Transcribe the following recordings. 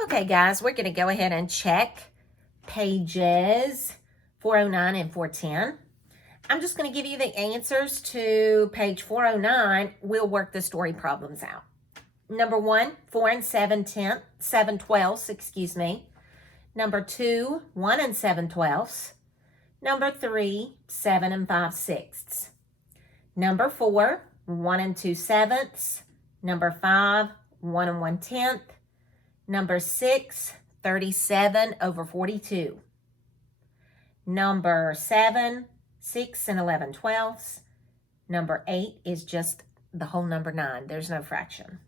Okay, guys, we're going to go ahead and check pages 409 and 410. I'm just going to give you the answers to page 409. We'll work the story problems out. Number 1, 4 and 7 twelfths, excuse me. Number 2, 1 and 7 twelfths. Number 3, 7 and 5 sixths. Number 4, 1 and 2 sevenths. Number 5, 1 and 1 tenth. Number 6, 37 over 42. Number 7, 6 and 11 twelfths. Number 8 is just the whole number 9. There's no fraction.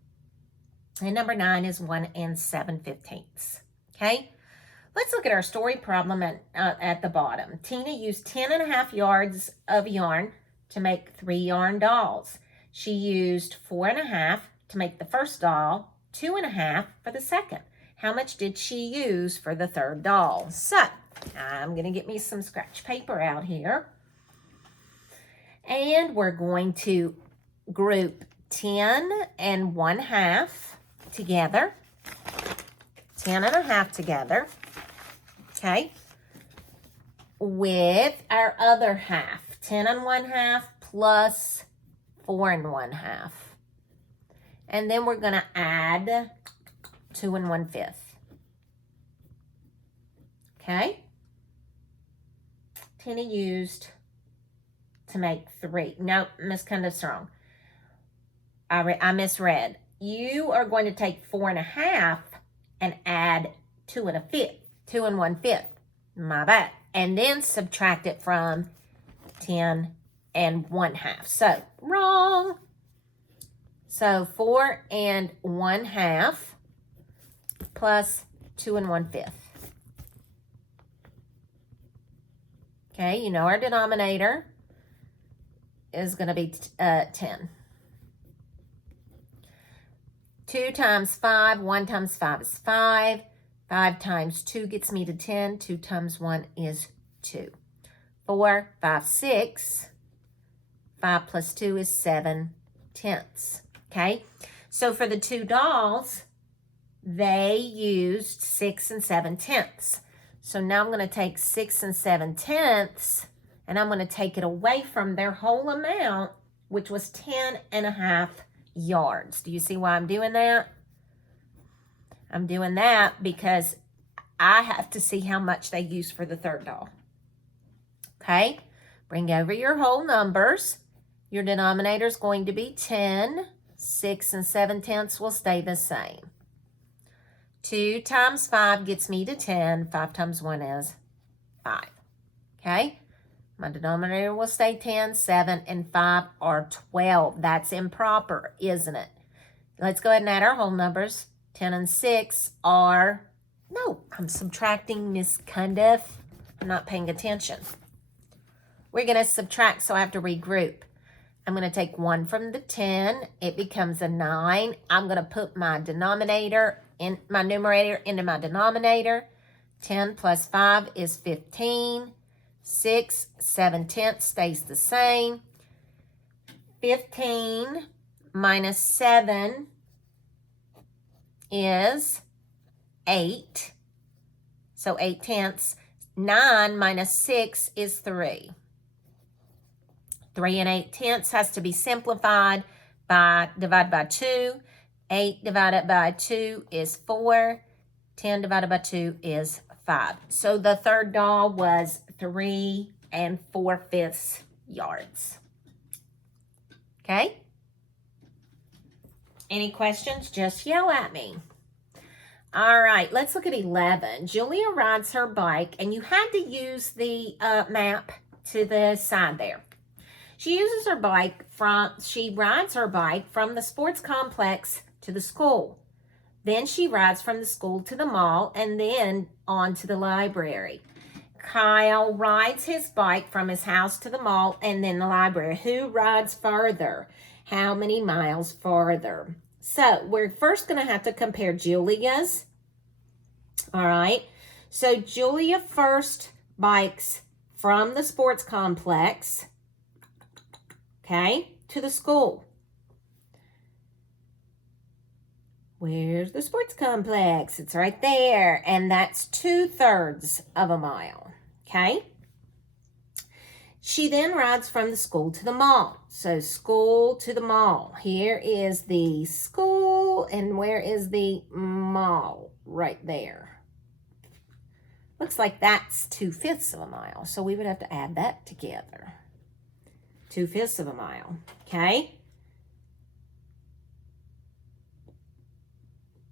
And number 9 is 1 and 7 fifteenths. Okay? Let's look at our story problem at the bottom. Tina used 10.5 yards of yarn to make 3 yarn dolls. She used 4.5 to make the first doll, 2.5 for the second. How much did she use for the third doll? So, I'm going to get me some scratch paper out here. And we're going to group 10 and 1/2 together. 10.5 together. Okay. With our other half. 10 and 1/2 plus 4 and 1/2. And then we're going to add 2 and 1/5. Okay. Tina used to make 3. No, Miss Candace wrong. I misread. You are going to take 4.5 and add 2 1/5. 2 and 1/5. My bad. And then subtract it from 10 and 1/2. So, wrong. So, 4 and 1/2 plus 2 and 1/5. Okay, you know our denominator is going to be 10. 2 times 5, 1 times 5 is 5. 5 times 2 gets me to 10. 2 times 1 is 2. 4, 5, 6. 5 plus 2 is 7 tenths. Okay, so for the 2 dolls, they used 6 and 7 tenths. So now I'm going to take 6 and 7 tenths, and I'm going to take it away from their whole amount, which was 10.5 yards. Do you see why I'm doing that? I'm doing that because I have to see how much they use for the third doll. Okay, bring over your whole numbers. Your denominator is going to be 10. 6 and 7 tenths will stay the same. 2 times 5 gets me to 10. 5 times 1 is 5. Okay, my denominator will stay 10. 7 and 5 are 12. That's improper, isn't it? Let's go ahead and add our whole numbers. 10 and 6 are, no, I'm subtracting, Miss Cundiff. I'm not paying attention. We're going to subtract, so I have to regroup. I'm going to take 1 from the 10. It becomes a 9. I'm going to put my denominator in my numerator into my denominator. 10 plus 5 is 15. 6, 7 tenths stays the same. 15 minus 7 is 8. So 8 tenths. 9 minus 6 is 3. 3 and 8 tenths has to be simplified by divided by 2. 8 divided by 2 is 4. 10 divided by 2 is 5. So the third doll was 3 4/5 yards. Okay? Any questions? Just yell at me. All right, let's look at 11. Julia rides her bike, and you had to use the map to the side there. She rides her bike from the sports complex to the school. Then she rides from the school to the mall and then on to the library. Kyle rides his bike from his house to the mall and then the library. Who rides further? How many miles farther? So we're first going to have to compare Julia's. All right. So Julia first bikes from the sports complex, okay, to the school. Where's the sports complex? It's right there. And that's 2/3 of a mile. Okay? She then rides from the school to the mall. So school to the mall. Here is the school, and where is the mall? Right there. Looks like that's 2/5 of a mile. So we would have to add that together. 2/5 of a mile. Okay?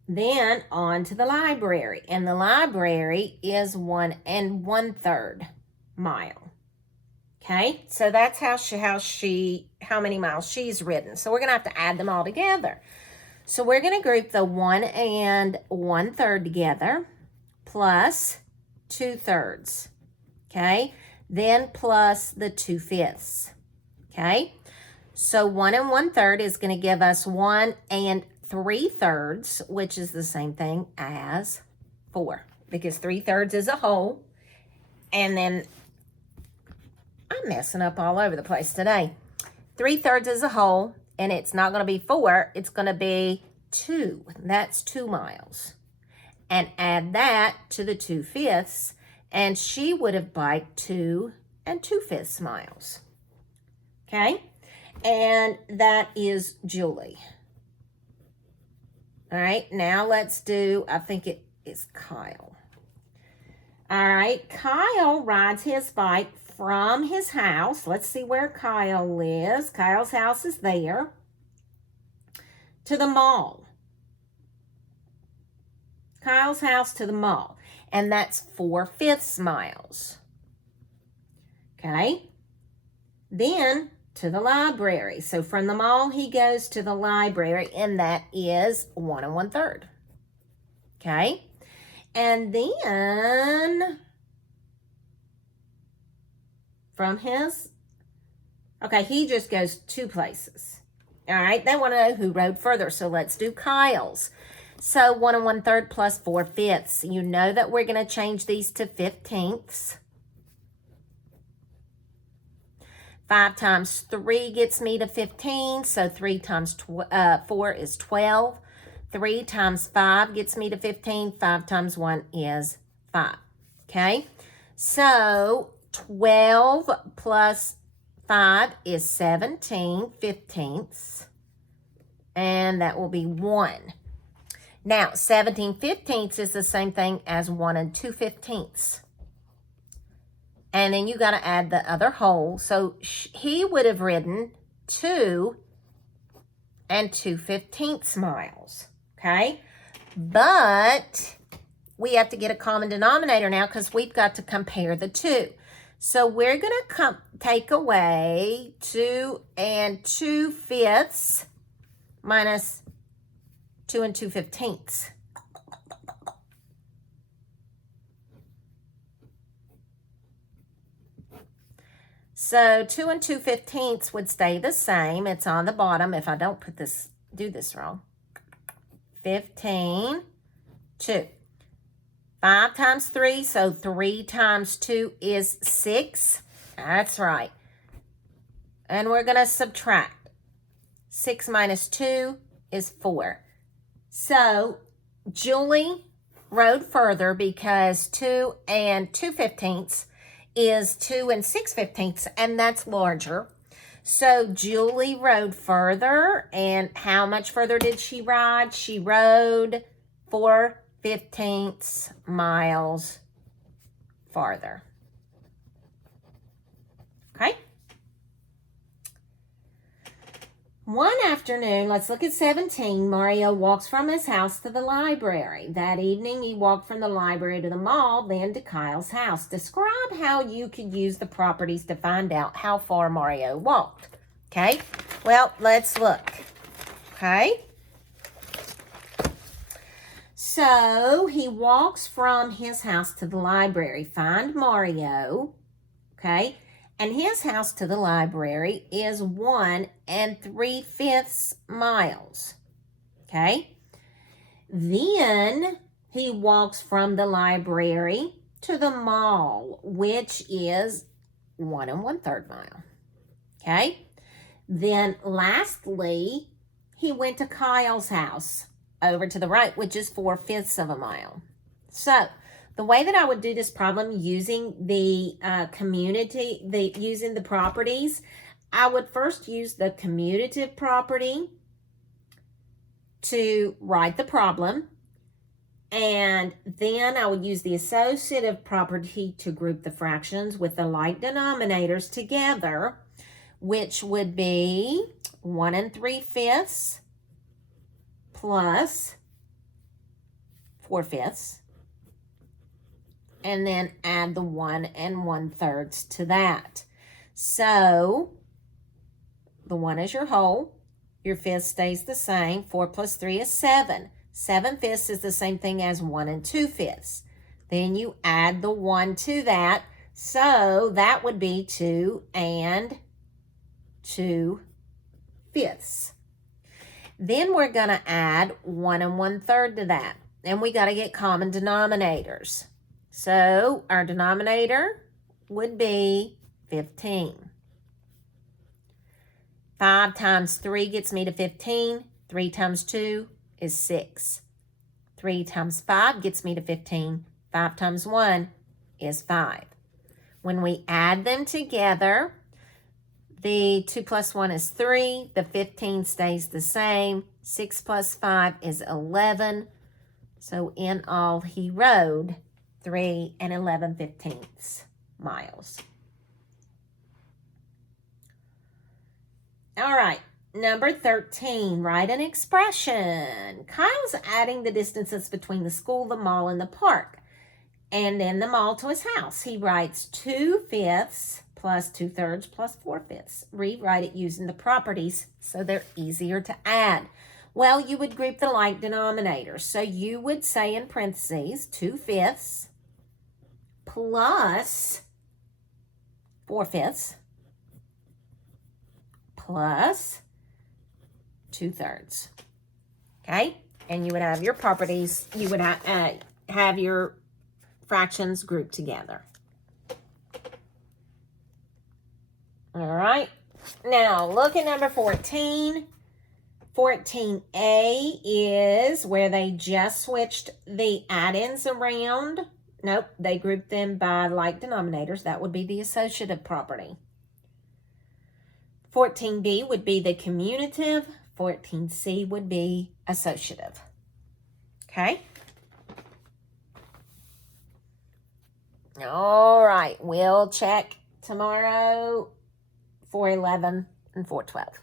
Then on to the library. And the library is 1 1/3 mile. Okay, so that's how many miles she's ridden. So we're going to have to add them all together. So we're going to group the 1 1/3 together plus 2/3. Okay, then plus the 2/5. Okay, so 1 1/3 is going to give us 1 3/3, which is the same thing as 4, because 3/3 is a whole. And then I'm messing up all over the place today. 3/3 is a whole, and it's not going to be 4. It's going to be 2. That's 2 miles. And add that to the 2/5, and she would have biked 2 2/5 miles. Okay? And that is Julie. All right, now let's do, I think it is Kyle. All right, Kyle rides his bike from his house. Let's see where Kyle lives. Kyle's house is there. To the mall. Kyle's house to the mall. And that's 4/5 miles. Okay. Then to the library. So from the mall, he goes to the library, and that is 1 1/3. Okay. And then from his, okay, he just goes 2 places. All right, they want to know who rode further, so let's do Kyle's. So 1 1/3 plus 4/5. You know that we're going to change these to 15ths. 5 times 3 gets me to 15, so 3 times 4 is 12. 3 times 5 gets me to 15. 5 times 1 is 5. Okay, so 12 plus 5 is 17 15ths, and that will be 1. Now, 17 15ths is the same thing as 1 2/15. And then you got to add the other whole. So he would have ridden 2 2/15 miles. Okay? But we have to get a common denominator now because we've got to compare the two. So we're going to take away 2 2/5 minus 2 2/15. So 2 2/15 would stay the same. It's on the bottom if I don't do this wrong. 15, 2. 5 times 3, so 3 times 2 is 6. That's right. And we're going to subtract. 6 minus 2 is 4. So Julie rode further because 2 2/15 is 2 6/15, and that's larger. So Julie rode further, and how much further did she ride? She rode 4/15 miles farther. Okay? One afternoon, let's look at 17, Mario walks from his house to the library. That evening, he walked from the library to the mall, then to Kyle's house. Describe how you could use the properties to find out how far Mario walked. Okay? Well, let's look. Okay? So, he walks from his house to the library. Find Mario. Okay? And his house to the library is 1 3/5 miles. Okay? Then he walks from the library to the mall, which is 1 1/3 mile. Okay? Then lastly, he went to Kyle's house. over to the right, which is 4/5 of a mile. So the way that I would do this problem using the using the properties, I would first use the commutative property to write the problem. And then I would use the associative property to group the fractions with the like denominators together, which would be 1 3/5 plus 4/5. And then add the 1 1/3 to that. So the 1 is your whole. Your fifth stays the same. 4 plus 3 is 7. 7/5 is the same thing as 1 2/5. Then you add the 1 to that. So that would be 2 2/5. Then we're going to add 1 1/3 to that. And we got to get common denominators. So our denominator would be 15. 5 times 3 gets me to 15. 3 times 2 is 6. 3 times 5 gets me to 15. 5 times 1 is 5. When we add them together, the 2 plus 1 is 3. The 15 stays the same. 6 plus 5 is 11. So in all, he rode 3 11/15 miles. All right, number 13, write an expression. Kyle's adding the distances between the school, the mall, and the park, and then the mall to his house. He writes 2/5 plus 2/3 plus 4/5. Rewrite it using the properties so they're easier to add. Well, you would group the like denominators. So you would say in parentheses 2/5 plus 4/5 plus 2/3. Okay? And you would have your properties, you would have your fractions grouped together. All right. Now, look at number 14. 14A is where they just switched the add-ins around. Nope, they grouped them by like denominators. That would be the associative property. 14B would be the commutative. 14C would be associative. Okay? All right, we'll check tomorrow for 11 and 412.